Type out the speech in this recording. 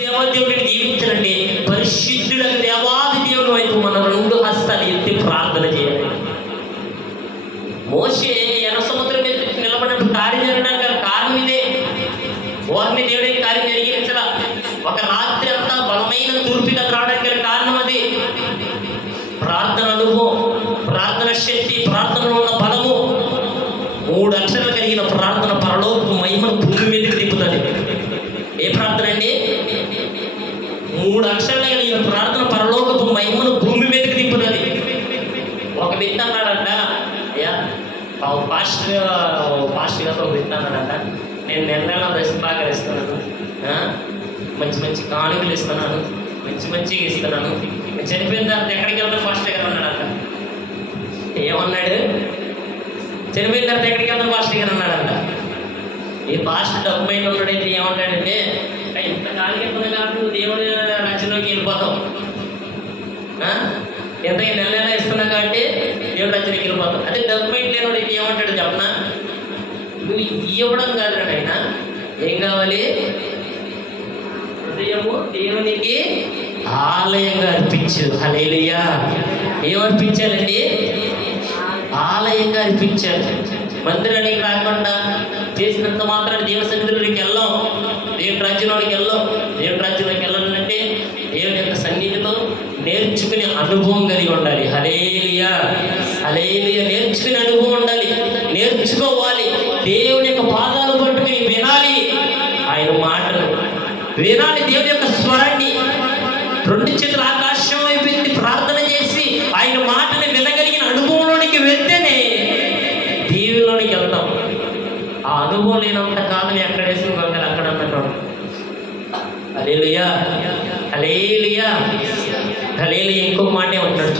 దేవాదేవుడిని జీవించాలంటే పరిశుద్ధులకు దేవాది దేవుని వైపు మనం రెండు హస్తాలు ఎత్తి ప్రార్థన చేయాలి. మోషే ఎర్ర సముద్రం మీద నిలబడినప్పుడు కార్యం జరగడానికి కారణం ఇదే. వారిని దేవుడికి కార్యం జరిగించాల. ఒక రాత్రి అంతా బలమైన తూర్పుగా రావడానికి కారణం అది. ప్రార్థన అనుభవం, ప్రార్థన శక్తి, ప్రార్థనలో ఉన్న బలము. 3 అక్షరాలు కలిగిన ప్రార్థన పరలోక మహిమను భూమి మీదకి తిప్పుతుంది. ఏ ప్రార్థన అండి? 3 అక్షరాలు కలిగిన ప్రార్థన పరలోకపు మహిమను భూమి మీదకి తిప్పుతుంది. ఒక వ్యక్తి అన్నాడంట, అయ్యా పాస్టర్ గారు ఒక వ్యక్తి అన్నాడంట, నేను నెల బాగా ఇస్తున్నాను, మంచి మంచి కానుకలు ఇస్తున్నాను, మంచిగా ఇస్తున్నాను, చనిపోయిన తర్వాత ఎక్కడికి వెళ్తాను ఫాస్ట్ గారు అన్నాడంట. ఏమన్నాడు? చనిపోయిన తర్వాత ఎక్కడికి వెళ్తాను ఫాస్ట్ గారు అన్నాడంట. ఈ పాస్టర్ డబ్బు బయట ఉన్నాడైతే ఏమంటాడంటే, ఇంత కాలికెత్తున్నా కాబట్టి నువ్వు దేవుడి రచనలోకి వెళ్ళిపోతావు, ఎంతగా నెల ఇస్తున్నావు కాబట్టి దేవుడి రచనకి వెళ్ళిపోతావు. అదే డబ్బు బయట లేనివాడు అయితే ఏమంటాడు చెప్పనా? నువ్వు ఇవ్వడం కాదు ఆయన, ఏం కావాలి? హృదయము దేవునికి ఆలయంగా అర్పించు. హల్లెలూయా. ఏమర్పించాలండి? ఆలయంగా అర్పించాలి. మందిరానికి రాకుండా చేసినంత మాత్రం దేవుని సన్నిధిలోకి వెళ్ళాం, దేవుని రాజ్యంలోకి వెళ్ళాం. దేవుని రాజ్యంలోకి వెళ్ళాలంటే దేవుని యొక్క సన్నిధిలో నేర్చుకునే అనుభవం కలిగి ఉండాలి. హల్లెలూయా, హల్లెలూయా. నేర్చుకునే అనుభవం ఉండాలి, నేర్చుకోవాలి. దేవుని యొక్క పాదాలు పట్టుకుని వినాలి, ఆయన మాటలు వినాలి, దేవుని యొక్క స్వరాన్ని. 2 చేతుల ఆకాశం వైపు ఎత్తి ప్రార్థన చేసి ఆయన మాటని వినగలిగిన అనుభవంలోనికి వెళ్తేనే దీవుల్లోనికి వెళ్తాం. ఆ అనుభవం లేనంత కాలం ఎక్కడ వేసిన గొంగలు అక్కడ అన్నట్టు. హల్లెలూయా, హల్లెలూయా, హల్లెలూయా. ఇంకొక మాటే ఉంటున్నాడు.